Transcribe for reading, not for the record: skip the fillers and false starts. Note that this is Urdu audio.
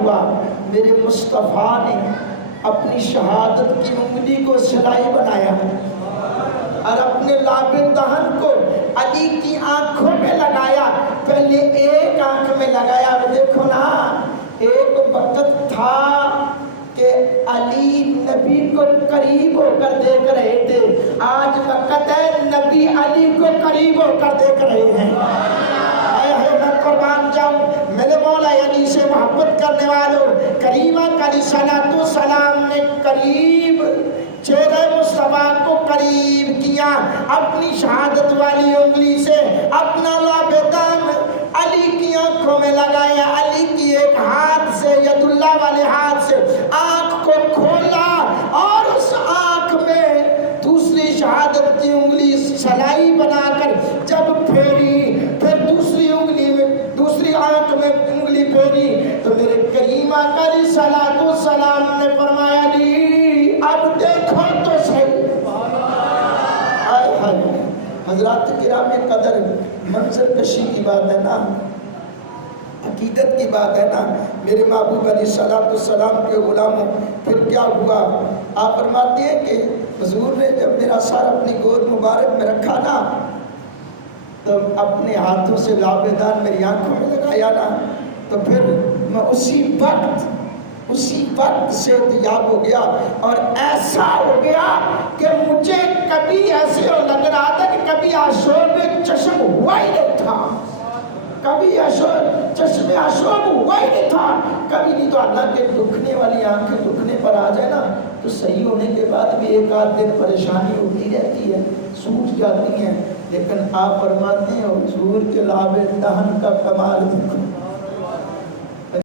ہوا؟ میرے مصطفیٰ نے اپنی شہادت کی انگلی کو سلائی بنایا اور اپنے لاب دہن کو علی کی آنکھوں میں لگایا. پہلے ایک آنکھ میں لگایا. دیکھو نا، ایک وقت تھا کہ علی نبی کو قریب ہو کر دیکھ رہے تھے، آج وقت ہے نبی علی کو قریب ہو کر دیکھ رہے ہیں. میں قربان جاؤں میرے مولا علی سے محبت کرنے والوں، کریمہ علیہ الصلوۃ والسلام نے قریب چہرہ مصطفیٰ کو قریب کیا، اپنی شہادت والی انگلی سے اپنا لاب دہن علی کی آنکھوں میں لگایا. علی کی ایک ہاتھ سے، ید اللہ والے ہاتھ سے آنکھ کو کھولا اور اس آنکھ میں دوسری شہادت کی انگلی سلائی بنا کر جب پھیری، پھر دوسری انگلی میں، دوسری آنکھ میں انگلی پھیری تو میرے کریمہ علیہ الصلوۃ والسلام نے فرمایا علی اب دیکھو تو صحیح. حضرات کرام قدر، منظر کشی کی بات ہے نا، عقیدت کی بات ہے نا. میرے محبوب علیہ الصلوۃ والسلام کے غلاموں، پھر کیا ہوا؟ آپ فرماتے ہیں کہ حضور نے جب میرا سر اپنی گود مبارک میں رکھا نا تو اپنے ہاتھوں سے لاب دہن میری آنکھوں میں لگایا نا، تو پھر میں اسی وقت سے دیاب ہو گیا اور ایسا ہو گیا کہ مجھے کبھی ایسے لگ رہا تھا کہ کبھی آشوب چشم ہوا ہی نہیں تھا، کبھی چشم آشوب ہوا ہی نہیں تھا کبھی. نہیں تو اللہ کے دکھنے والی آنکھیں دکھنے پر آ جائے نا تو صحیح ہونے کے بعد بھی ایک آدھ دن پریشانی ہوتی رہتی ہے، سوکھ جاتی ہیں، لیکن آپ فرماتے ہیں حضور کے لاب دہن کا کمال دیکھو.